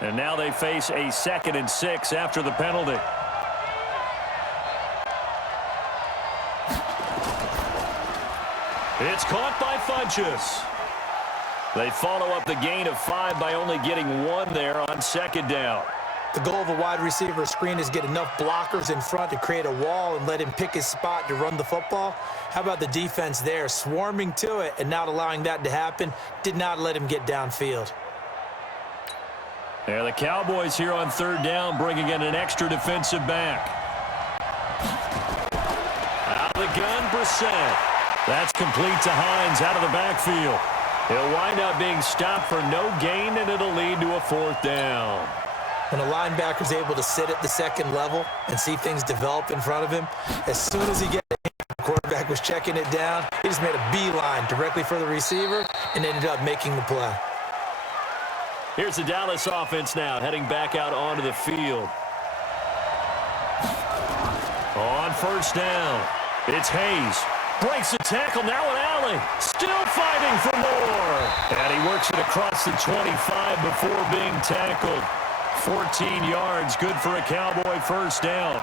And now they face a 2nd and 6 after the penalty. It's caught by Funchess. They follow up the gain of 5 by only getting 1 there on 2nd down. The goal of a wide receiver screen is get enough blockers in front to create a wall and let him pick his spot to run the football. How about the defense there, swarming to it and not allowing that to happen? Did not let him get downfield. Yeah, the Cowboys here on 3rd down, bringing in an extra defensive back. Out of the gun, Brissett. That's complete to Hines out of the backfield. He'll wind up being stopped for no gain, and it'll lead to a 4th down. When a linebacker's able to sit at the 2nd level and see things develop in front of him, as soon as he gets it, the quarterback was checking it down, he just made a beeline directly for the receiver and ended up making the play. Here's the Dallas offense now, heading back out onto the field. On 1st down, it's Hayes. Breaks the tackle, now an alley. Still fighting for more. And he works it across the 25 before being tackled. 14 yards, good for a Cowboy 1st down.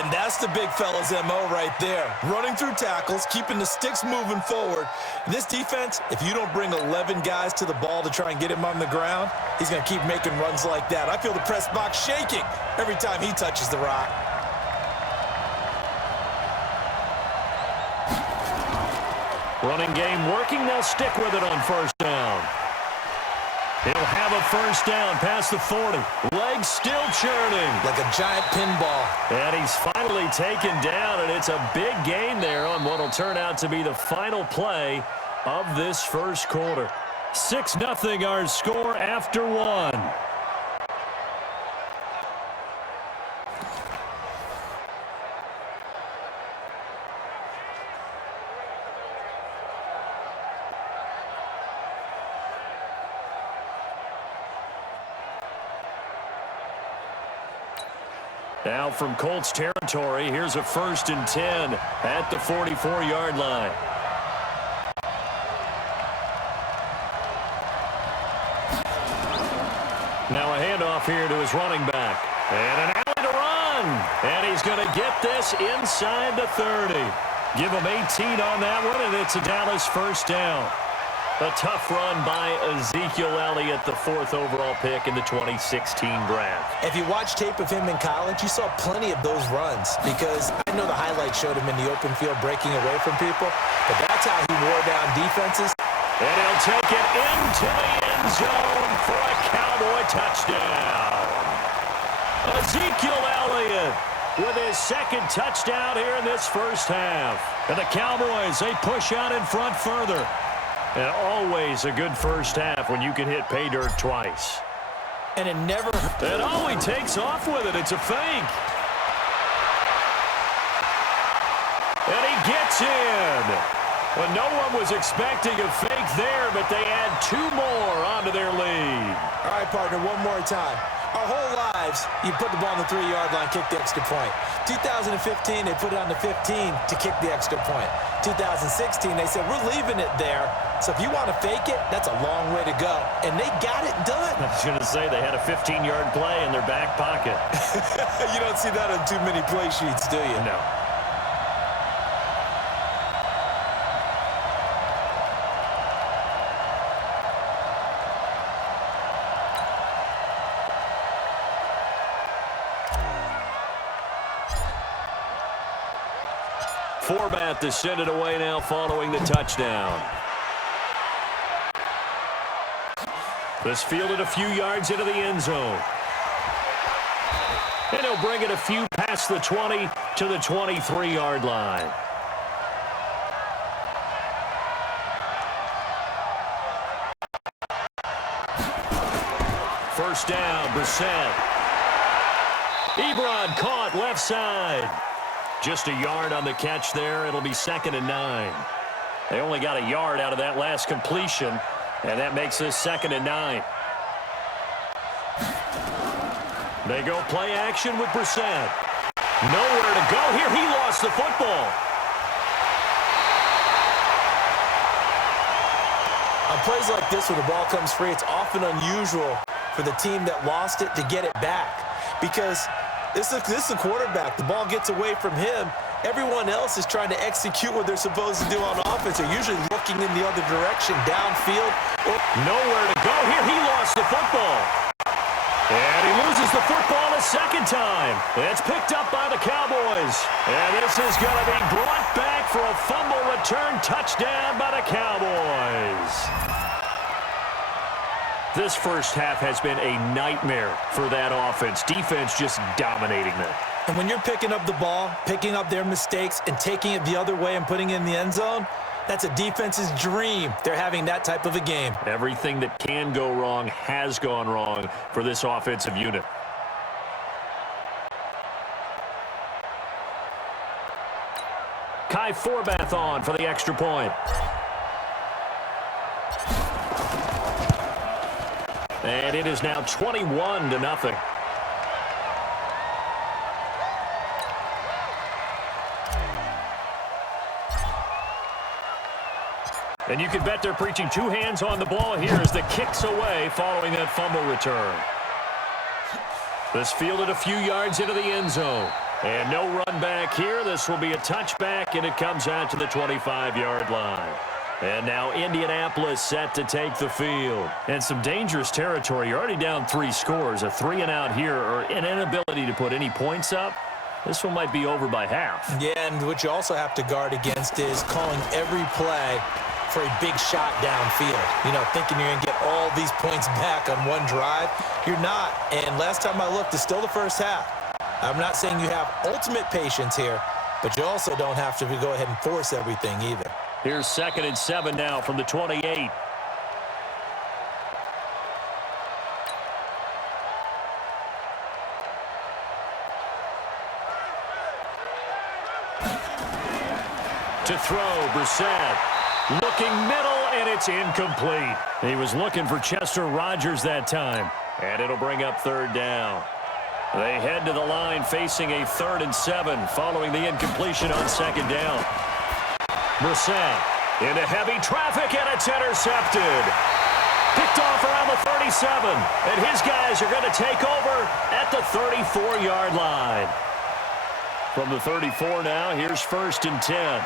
And that's the big fella's MO right there. Running through tackles, keeping the sticks moving forward. This defense, if you don't bring 11 guys to the ball to try and get him on the ground, he's going to keep making runs like that. I feel the press box shaking every time he touches the rock. Running game working. They'll stick with it on 1st down. He'll have a 1st down past the 40. Legs still churning. Like a giant pinball. And he's finally taken down, and it's a big gain there on what will turn out to be the final play of this 1st quarter. 6-0 our score after 1. Now from Colts territory, here's a 1st and 10 at the 44-yard line. Now a handoff here to his running back. And an alley to run. And he's going to get this inside the 30. Give him 18 on that one, and it's a Dallas 1st down. A tough run by Ezekiel Elliott, the 4th overall pick in the 2016 draft. If you watch tape of him in college, you saw plenty of those runs because I know the highlights showed him in the open field breaking away from people, but that's how he wore down defenses. And he'll take it into the end zone for a Cowboy touchdown. Ezekiel Elliott with his 2nd touchdown here in this 1st half. And the Cowboys, they push out in front further. And always a good 1st half when you can hit pay dirt twice. And it never... And oh, he takes off with it. It's a fake. And he gets in. Well, no one was expecting a fake there, but they add 2 more onto their lead. All right, partner, one more time. Our whole lives, you put the ball on the 3-yard line, kick the extra point. 2015, they put it on the 15 to kick the extra point. 2016, they said, we're leaving it there. So if you want to fake it, that's a long way to go. And they got it done. I was going to say, they had a 15-yard play in their back pocket. You don't see that on too many play sheets, do you? No. Forbat to send it away now following the touchdown. This fielded a few yards into the end zone. And he'll bring it a few past the 20 to the 23-yard line. First down, Brissett. Ebron caught left side. Just a yard on the catch there. It'll be 2nd and 9. They only got a yard out of that last completion, and that makes this 2nd and 9. They go play action with Brissett. Nowhere to go here. He lost the football. On plays like this where the ball comes free, it's often unusual for the team that lost it to get it back. Because this is a quarterback. The ball gets away from him. Everyone else is trying to execute what they're supposed to do on offense. They're usually looking in the other direction, downfield. Nowhere to go here. He lost the football. And he loses the football a second time. It's picked up by the Cowboys. And this is going to be brought back for a fumble return touchdown by the Cowboys. This first half has been a nightmare for that offense. Defense just dominating them. And when you're picking up the ball, picking up their mistakes, and taking it the other way and putting it in the end zone, that's a defense's dream. They're having that type of a game. Everything that can go wrong has gone wrong for this offensive unit. Kai Forbath on for the extra point. And it is now 21-0. And you can bet they're preaching two hands on the ball here as the kick's away following that fumble return. This fielded a few yards into the end zone. And no run back here. This will be a touchback, and it comes out to the 25-yard line. And now Indianapolis set to take the field. And some dangerous territory. You're already down 3 scores. A 3-and-out here, or an inability to put any points up. This one might be over by half. Yeah, and what you also have to guard against is calling every play for a big shot downfield. You know, thinking you're going to get all these points back on one drive. You're not. And last time I looked, it's still the first half. I'm not saying you have ultimate patience here, but you also don't have to go ahead and force everything either. Here's 2nd and 7 now from the 28. To throw, Brissett. Looking middle, and it's incomplete. He was looking for Chester Rogers that time. And it'll bring up 3rd down. They head to the line facing a 3rd and 7 following the incompletion on 2nd down. Brissett into heavy traffic, and it's intercepted. Picked off around the 37, and his guys are going to take over at the 34-yard line. From the 34 now, here's 1st and 10.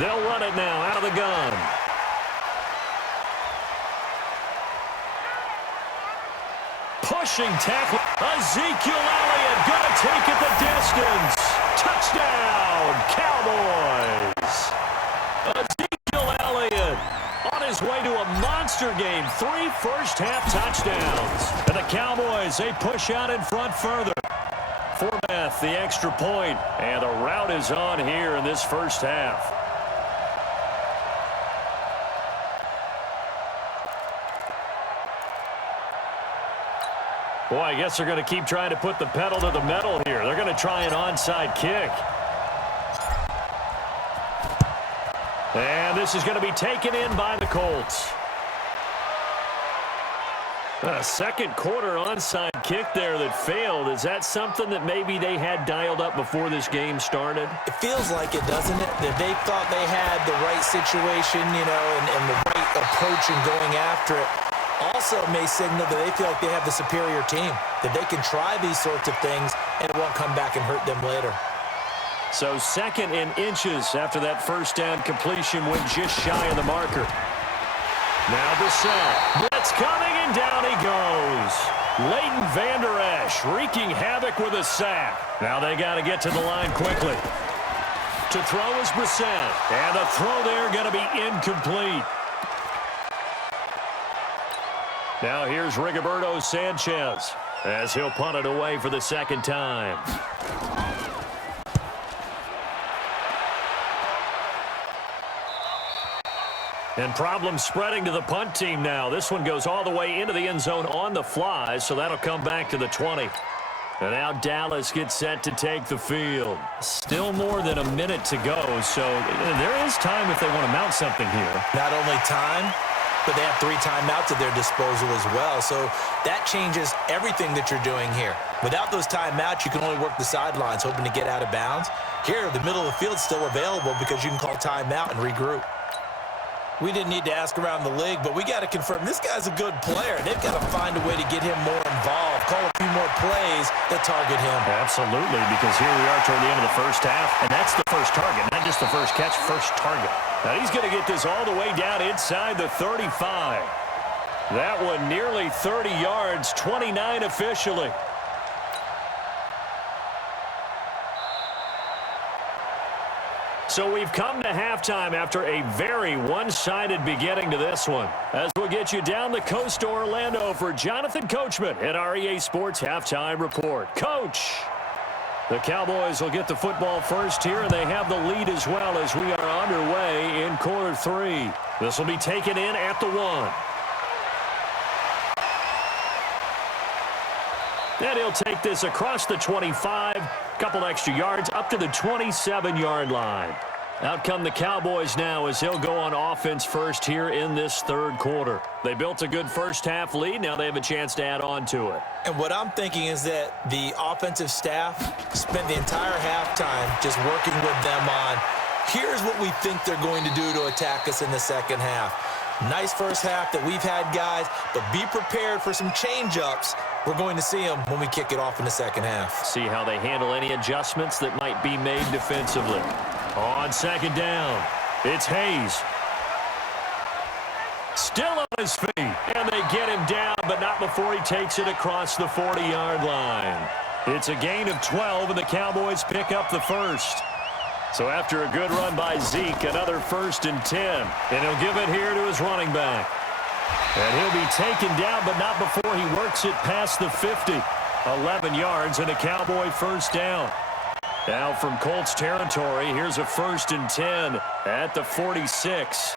They'll run it now out of the gun. Pushing tackle. Ezekiel Elliott going to take it the distance. Touchdown, Cowboys. Ezekiel Elliott on his way to a monster game. 3 first-half touchdowns. And the Cowboys, they push out in front further. Forbath, the extra point. And the route is on here in this first half. Boy, I guess they're going to keep trying to put the pedal to the metal here. They're going to try an onside kick. And this is going to be taken in by the Colts. A second quarter onside kick there that failed. Is that something that maybe they had dialed up before this game started? It feels like it, doesn't it? That they thought they had the right situation, you know, and the right approach in going after it. Also may signal that they feel like they have the superior team, that they can try these sorts of things and it won't come back and hurt them later. So 2nd and inches after that first down completion went just shy of the marker. Now Brissett. Blitz coming, and down he goes. Leighton Vander Esch wreaking havoc with a sack. Now they got to get to the line quickly. To throw is Brissett. And the throw there going to be incomplete. Now here's Rigoberto Sanchez as he'll punt it away for the 2nd time. And problems spreading to the punt team now. This one goes all the way into the end zone on the fly, so that'll come back to the 20. And now Dallas gets set to take the field. Still more than a minute to go, so there is time if they want to mount something here. Not only time, but they have 3 timeouts at their disposal as well. So that changes everything that you're doing here. Without those timeouts, you can only work the sidelines, hoping to get out of bounds. Here, the middle of the field's still available because you can call timeout and regroup. We didn't need to ask around the league, but we got to confirm this guy's a good player. They've got to find a way to get him more involved, call a few more plays that target him. Absolutely, because here we are toward the end of the first half, and that's the first target, not just the first catch, first target. Now he's going to get this all the way down inside the 35. That one nearly 30 yards, 29 officially. So we've come to halftime after a very one-sided beginning to this one. As we'll get you down the coast to Orlando for Jonathan Coachman at our EA Sports Halftime Report. Coach, the Cowboys will get the football first here, and they have the lead as well as we are underway in quarter 3. This will be taken in at the 1. And he'll take this across the 25, couple extra yards, up to the 27-yard line. Out come the Cowboys now as he'll go on offense first here in this third quarter. They built a good first-half lead. Now they have a chance to add on to it. And what I'm thinking is that the offensive staff spent the entire halftime just working with them on, here's what we think they're going to do to attack us in the second half. Nice first half that we've had, guys, but be prepared for some change-ups. We're going to see them when we kick it off in the second half. See how they handle any adjustments that might be made defensively. On second down, it's Hayes. Still on his feet, and they get him down, but not before he takes it across the 40-yard line. It's a gain of 12, and the Cowboys pick up the first. So after a good run by Zeke, another 1st and 10. And he'll give it here to his running back. And he'll be taken down, but not before he works it past the 50. 11 yards and a Cowboy first down. Now from Colts territory, here's a 1st and 10 at the 46.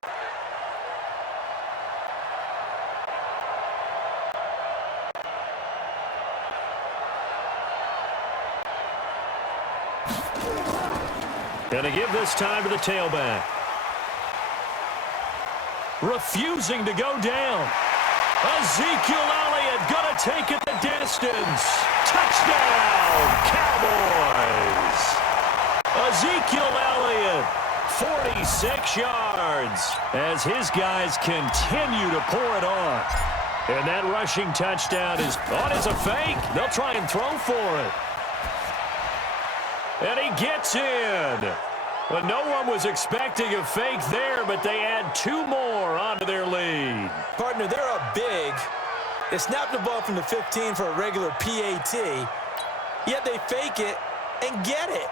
Gonna give this time to the tailback. Refusing to go down. Ezekiel Elliott gonna take it the distance. Touchdown, Cowboys. Ezekiel Elliott, 46 yards, as his guys continue to pour it on. And that rushing touchdown is on as a fake. They'll try and throw for it. And he gets in. But no one was expecting a fake there, but they add 2 more onto their lead. Partner, they're up big. They snapped the ball from the 15 for a regular PAT, yet they fake it and get it.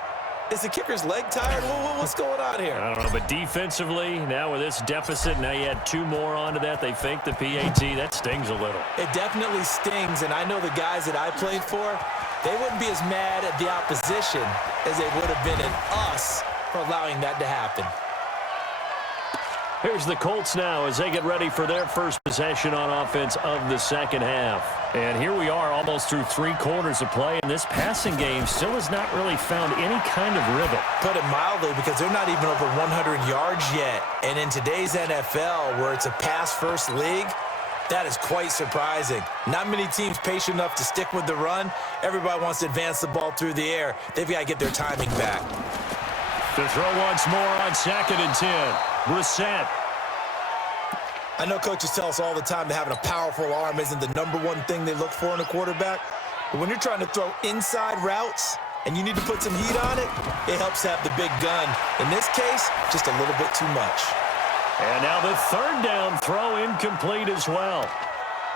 Is the kicker's leg tired? What's going on here? I don't know, but defensively, now with this deficit, now you add 2 more onto that. They fake the PAT. That stings a little. It definitely stings, and I know the guys that I played for, they wouldn't be as mad at the opposition as they would have been at us for allowing that to happen. Here's the Colts now as they get ready for their first possession on offense of the second half. And here we are almost through 3 quarters of play, and this passing game still has not really found any kind of rhythm. Put it mildly, because they're not even over 100 yards yet. And in today's NFL, where it's a pass-first league, that is quite surprising. Not many teams patient enough to stick with the run. Everybody wants to advance the ball through the air. They've got to get their timing back. To throw once more on 2nd and 10. Brissett. I know coaches tell us all the time that having a powerful arm isn't the #1 thing they look for in a quarterback. But when you're trying to throw inside routes and you need to put some heat on it, it helps to have the big gun. In this case, just a little bit too much. And now the 3rd down throw incomplete as well.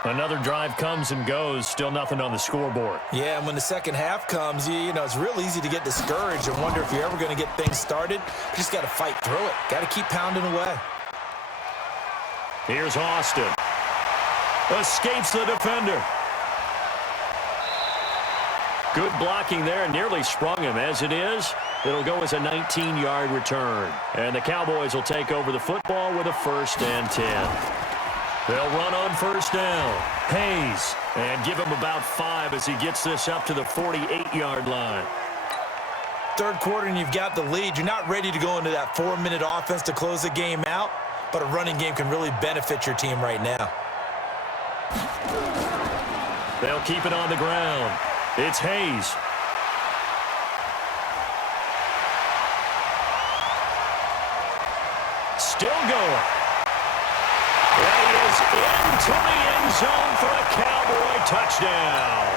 Another drive comes and goes, still nothing on the scoreboard. Yeah, and when the second half comes, you know, it's real easy to get discouraged and wonder if you're ever going to get things started. You just got to fight through it. Got to keep pounding away. Here's Austin. Escapes the defender. Good blocking there, nearly sprung him. As it is, it'll go as a 19-yard return. And the Cowboys will take over the football with a 1st and 10. They'll run on 1st down. Hayes, and give him about 5 as he gets this up to the 48-yard line. 3rd quarter and you've got the lead. You're not ready to go into that 4-minute offense to close the game out. but a running game can really benefit your team right now. They'll keep it on the ground. It's Hayes. Still going. And he is into the end zone for a Cowboy touchdown.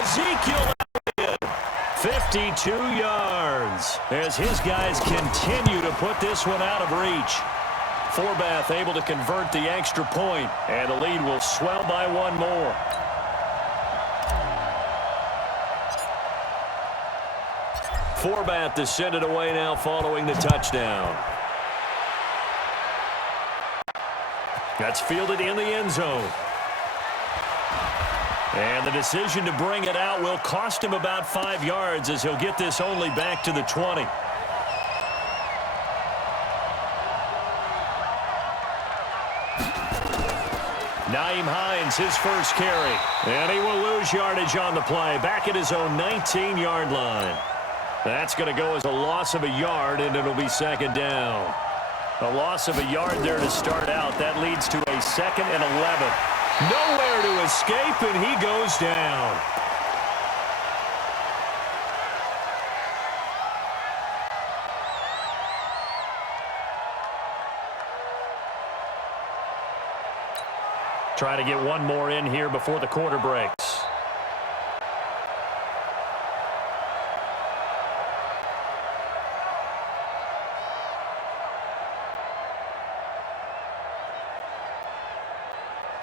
Ezekiel Elliott, 52 yards, as his guys continue to put this one out of reach. Forbath able to convert the extra point, and the lead will swell by one more. Forbath to send it away now following the touchdown. That's fielded in the end zone. And the decision to bring it out will cost him about 5 yards as he'll get this only back to the 20. Nyheim Hines, his first carry. And he will lose yardage on the play. Back at his own 19-yard line. That's going to go as a loss of a yard, and it'll be second down. A loss of a yard there to start out. That leads to a 2nd and 11. Nowhere to escape, and he goes down. Try to get one more in here before the quarter breaks.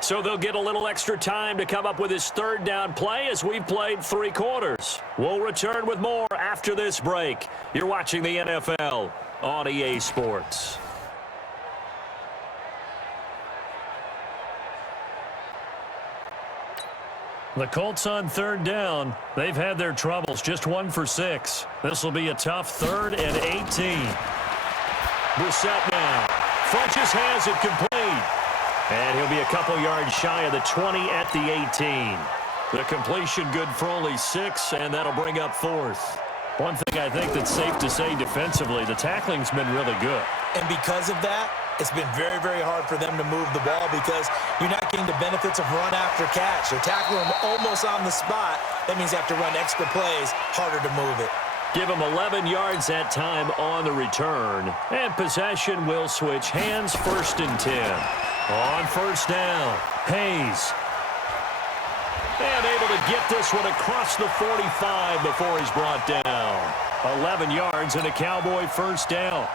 So they'll get a little extra time to come up with his third down play as we've played 3 quarters. We'll return with more after this break. You're watching the NFL on EA Sports. The Colts on third down. They've had their troubles, just 1 for 6. This will be a tough 3rd and 18. Brissett now. Funches has it complete. And he'll be a couple yards shy of the 20 at the 18. The completion good for only 6, and that'll bring up 4th. One thing I think that's safe to say defensively, the tackling's been really good. And because of that, it's been very, very hard for them to move the ball because you're not getting the benefits of run after catch. They're tackling them almost on the spot. That means you have to run extra plays, harder to move it. Give him 11 yards that time on the return. And possession will switch hands, 1st and 10. On first down, Hayes. And able to get this one across the 45 before he's brought down. 11 yards and a Cowboy first down.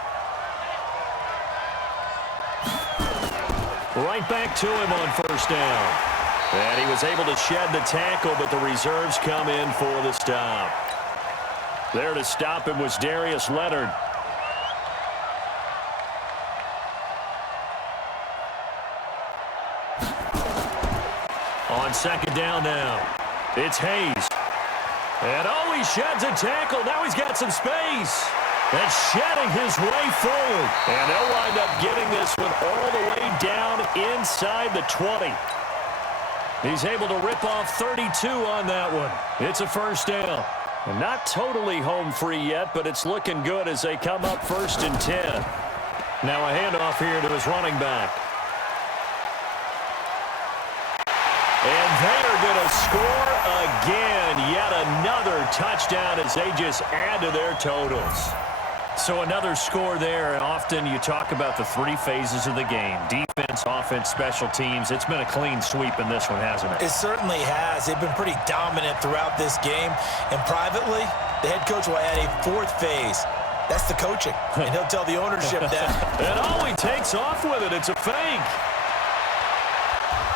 Right back to him on first down. And he was able to shed the tackle, but the reserves come in for the stop. There to stop him was Darius Leonard. On second down now, it's Hayes. And oh, he sheds a tackle. Now he's got some space. And shedding his way forward. And they'll wind up getting this one all the way down inside the 20. He's able to rip off 32 on that one. It's a first down. And not totally home free yet, but it's looking good as they come up 1st and 10. Now a handoff here to his running back. And they're going to score again. Yet another touchdown as they just add to their totals. So another score there, and often you talk about the 3 phases of the game. Defense, offense, special teams. It's been a clean sweep in this one, hasn't it? It certainly has. They've been pretty dominant throughout this game. And privately, the head coach will add a 4th phase. That's the coaching. And he'll tell the ownership that. And oh, he takes off with it. It's a fake.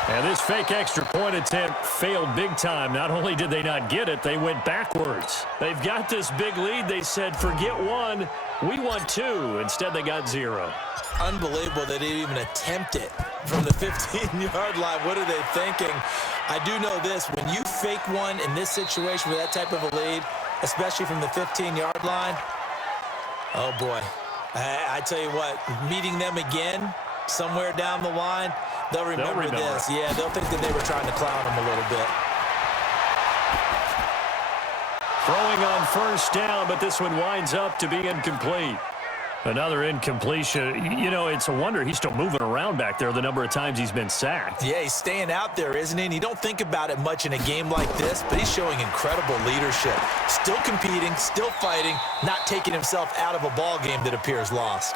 And this fake extra point attempt failed big time. Not only did they not get it, they went backwards. They've got this big lead. They said, forget 1, we want 2. Instead, they got 0. Unbelievable they didn't even attempt it from the 15-yard line. What are they thinking? I do know this. When you fake one in this situation with that type of a lead, especially from the 15-yard line, oh, boy. I tell you what, meeting them again somewhere down the line, they'll remember this. Yeah, they'll think that they were trying to clown them a little bit. Throwing on first down, but this one winds up to be incomplete. Another incompletion. You know, it's a wonder he's still moving around back there the number of times he's been sacked. Yeah, he's staying out there, isn't he? And you don't think about it much in a game like this, but he's showing incredible leadership. Still competing, still fighting, not taking himself out of a ball game that appears lost.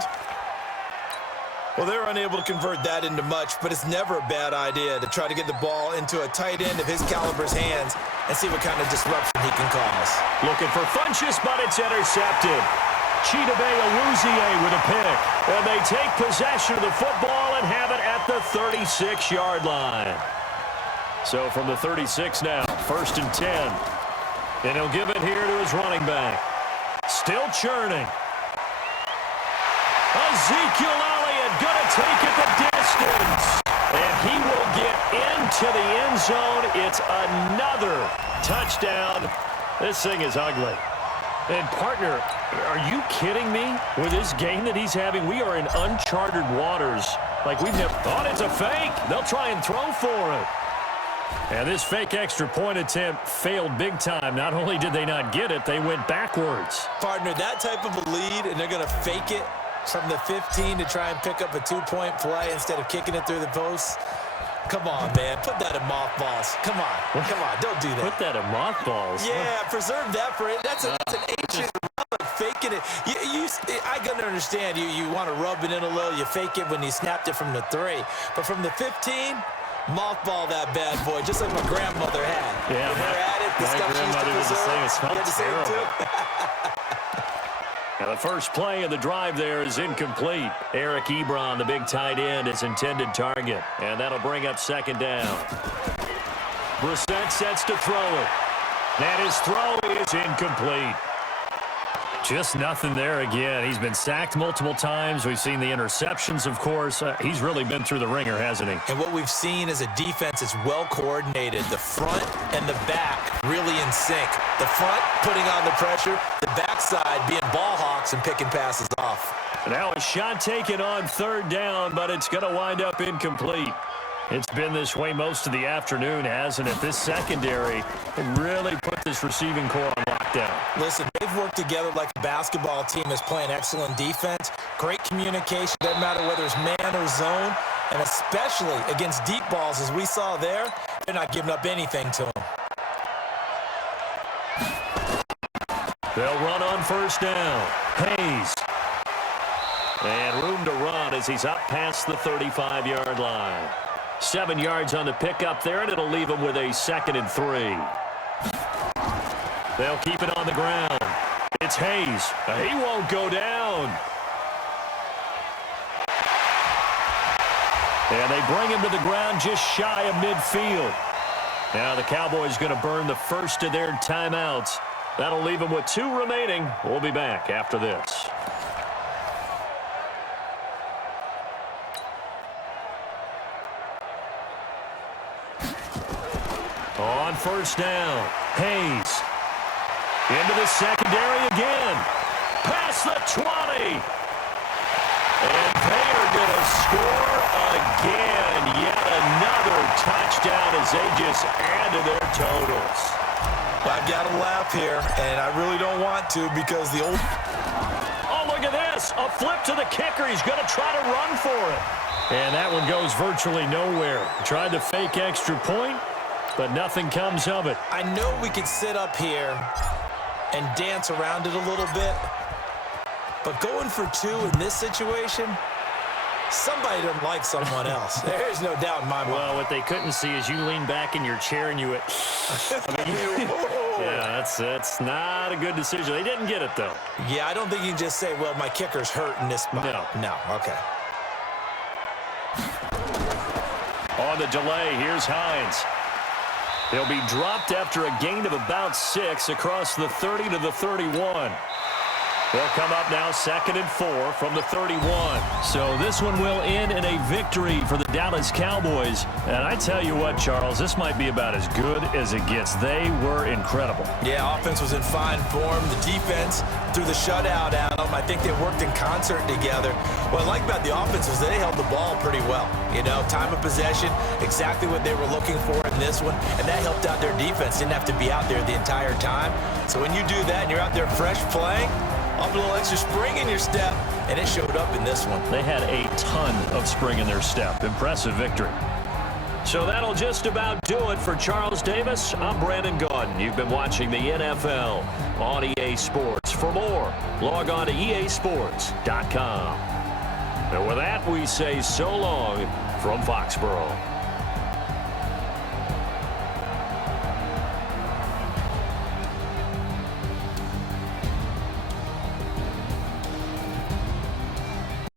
Well, they're unable to convert that into much, but it's never a bad idea to try to get the ball into a tight end of his caliber's hands and see what kind of disruption he can cause. Looking for Funchess, but it's intercepted. Chidobe Awuzie with a pick. And they take possession of the football and have it at the 36-yard line. So from the 36 now, 1st and 10. And he'll give it here to his running back. Still churning. Ezekiel Elliott going to take it the distance. And he will get into the end zone. It's another touchdown. This thing is ugly. And, partner, are you kidding me? With this game that he's having, we are in uncharted waters. Like we've never thought. It's a fake. They'll try and throw for it. And this fake extra point attempt failed big time. Not only did they not get it, they went backwards. Partner, that type of a lead, and they're going to fake it from the 15 to try and pick up a 2-point play instead of kicking it through the posts. Come on, man. Put that in mothballs. Come on. Come on. Don't do that. Put that in mothballs. Yeah, preserve that for it. That's an ancient relic, faking it. I can understand you want to rub it in a little. You fake it when you snapped it from the 3. But from the 15, mothball that bad boy, just like my grandmother had. Yeah, my grandmother did the same. It smelled terrible. Now the first play of the drive there is incomplete. Eric Ebron, the big tight end, is intended target. And that'll bring up 2nd down. Brissett sets to throw it. And his throw is incomplete. Just nothing there again. He's been sacked multiple times. We've seen the interceptions, of course. He's really been through the ringer, hasn't he? And what we've seen is a defense that's well coordinated. The front and the back really in sync. The front putting on the pressure, the backside being ball hawks and picking passes off. Now a shot taken on 3rd down, but it's going to wind up incomplete. It's been this way most of the afternoon, hasn't it? This secondary really put this receiving core on lockdown. Listen, they've worked together like a basketball team that's playing excellent defense. Great communication, doesn't matter whether it's man or zone. And especially against deep balls, as we saw there, they're not giving up anything to them. They'll run on 1st down. Hayes. And room to run as he's up past the 35-yard line. 7 yards on the pickup there, and it'll leave him with a 2nd and 3. They'll keep it on the ground. It's Hayes. He won't go down. And they bring him to the ground just shy of midfield. Now the Cowboys going to burn the first of their timeouts. That'll leave them with 2 remaining. We'll be back after this. On 1st down, Hayes. Into the secondary again. Past the 20. And they are going to score again. Yet another touchdown as they just add to their totals. I've got to laugh here, and I really don't want to because the old... Oh, look at this. A flip to the kicker. He's going to try to run for it. And that one goes virtually nowhere. Tried to fake extra point, but nothing comes of it. I know we could sit up here and dance around it a little bit, but going for 2 in this situation, somebody doesn't like someone else. There's no doubt in my mind. Well, what they couldn't see is you lean back in your chair and you went, yeah, that's not a good decision. They didn't get it, though. Yeah, I don't think you can just say, well, my kicker's hurt in this spot. No, okay. On the delay, here's Hines. He'll be dropped after a gain of about 6 across the 30 to the 31. They'll come up now 2nd and 4 from the 31. So this one will end in a victory for the Dallas Cowboys. And I tell you what, Charles, this might be about as good as it gets. They were incredible. Yeah, offense was in fine form. The defense threw the shutout at them. I think they worked in concert together. What I like about the offense was they held the ball pretty well. You know, time of possession, exactly what they were looking for in this one. And that helped out their defense. Didn't have to be out there the entire time. So when you do that and you're out there fresh playing, up a little extra spring in your step, and it showed up in this one. They had a ton of spring in their step. Impressive victory. So that'll just about do it for Charles Davis. I'm Brandon Gaudin. You've been watching the NFL on EA Sports. For more, log on to easports.com. And with that, we say so long from Foxborough.